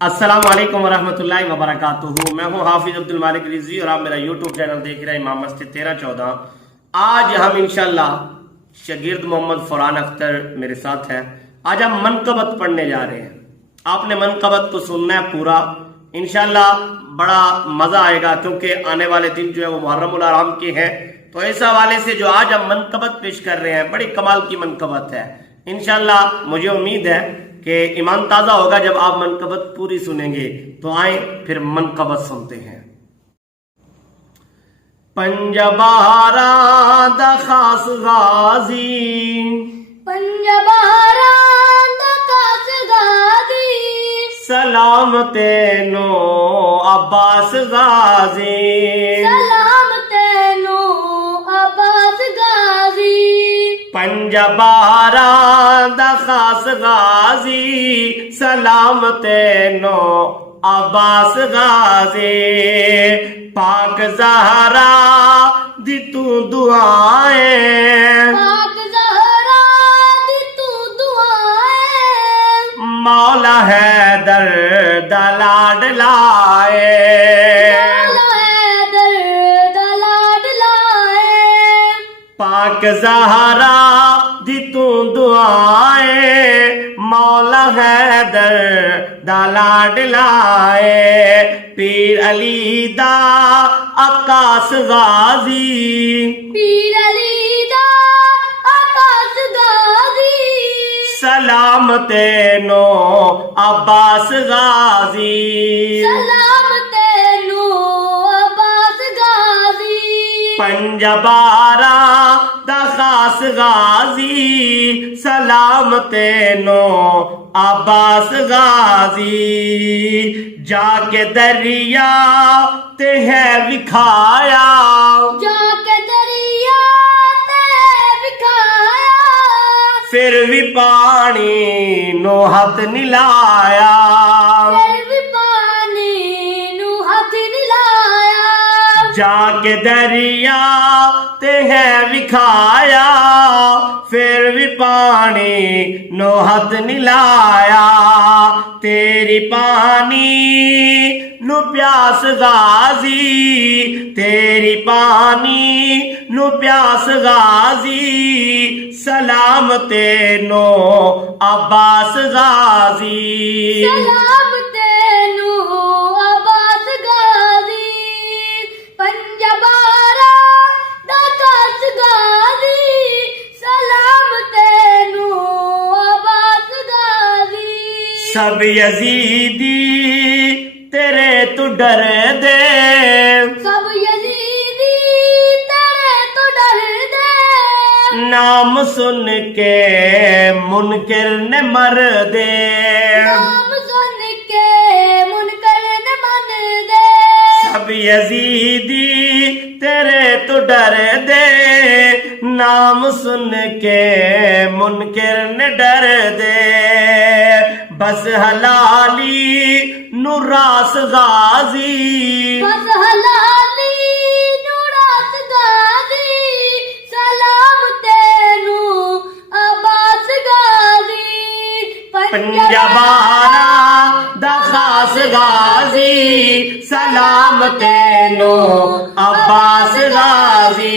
अस्सलाम वालेकुम वरहमतुल्लाहि वबरकातुहू। मैं हूँ हाफिज अब्दुल मालिक रिजवी और आप मेरा यूट्यूब चैनल देख रहे हैं इमाम मस्जिद 1314। आज हम इंशाल्लाह शागिर्द मोहम्मद फरहान अख्तर मेरे साथ हैं। आज हम मनकबत पढ़ने जा रहे हैं। आपने मनकबत को सुनना है पूरा, इंशाल्लाह बड़ा मजा आएगा, क्योंकि आने वाले दिन जो है वो मुहर्रमुल हराम के हैं। तो इस हवाले से जो आज हम मनकबत पेश कर रहे हैं, बड़ी कमाल की मनकबत है। इंशाल्लाह मुझे उम्मीद है कि ईमान ताजा होगा जब आप मनकबत पूरी सुनेंगे। तो आए फिर मनकबत सुनते हैं। पंजबारा दा खास गाजी, पंजबारा दा खास गाजी, सलाम तेनो अब्बास गाजी, सलाम तेनो अब्बास गाजी। पंजबारा दा खास गाजी, सलाम तेनो अब्बास गाजी। पाक ज़हरा दी तू दुआएं, पाक ज़हरा दी तू दुआएं, मौला हैदर दा लाडलाए, मौला हैदर दा लाडलाए। पाक ज़हरा दी तू दुआएं, मौला हैदर दा लाडलाए। पीर अली दा आकाश गाजी, पीर अली दा आकाश गाजी, सलाम तेनो अब्बास गाजी, सलाम तेनो अब्बास गाजी। पंजबारा दा खास गाजी, सलाम तेनो अब्बास गाजी। जाके दरिया ते है विखाया, जाके दरिया ते विखाया, फिर भी पानी नो हाथ निलाया, फिर भी पानी नू हाथ निलाया। जाके दरिया ते है विखाया, फिर भी पानी नो हाथ निलाया। तेरी पानी नु प्यास गाजी, तेरी पानी नु प्यास गाजी, सलाम तेनो अब्बास गाजी, सलाम तेनू अब्बास गाजी। पंजबारा दा खास गाजी, सलाम तेनू अब्बास गाजी। सब यजीदी तेरे तू डर दे, सब यजीदी तेरे तो डर दे, नाम सुन के मुनकिर ने मर दे, नाम सुन के मुनकर न मन दे। सब यजीदी तेरे तो डर दे, नाम सुन के मुनकिर ने डर दे। बस हलाली नुरास गाजी, बस हलाली नुरास गाजी, सलाम तेनू अब्बास गाजी। पंजबारा दा खास गाजी, सलाम तेनो अब्बास गाजी।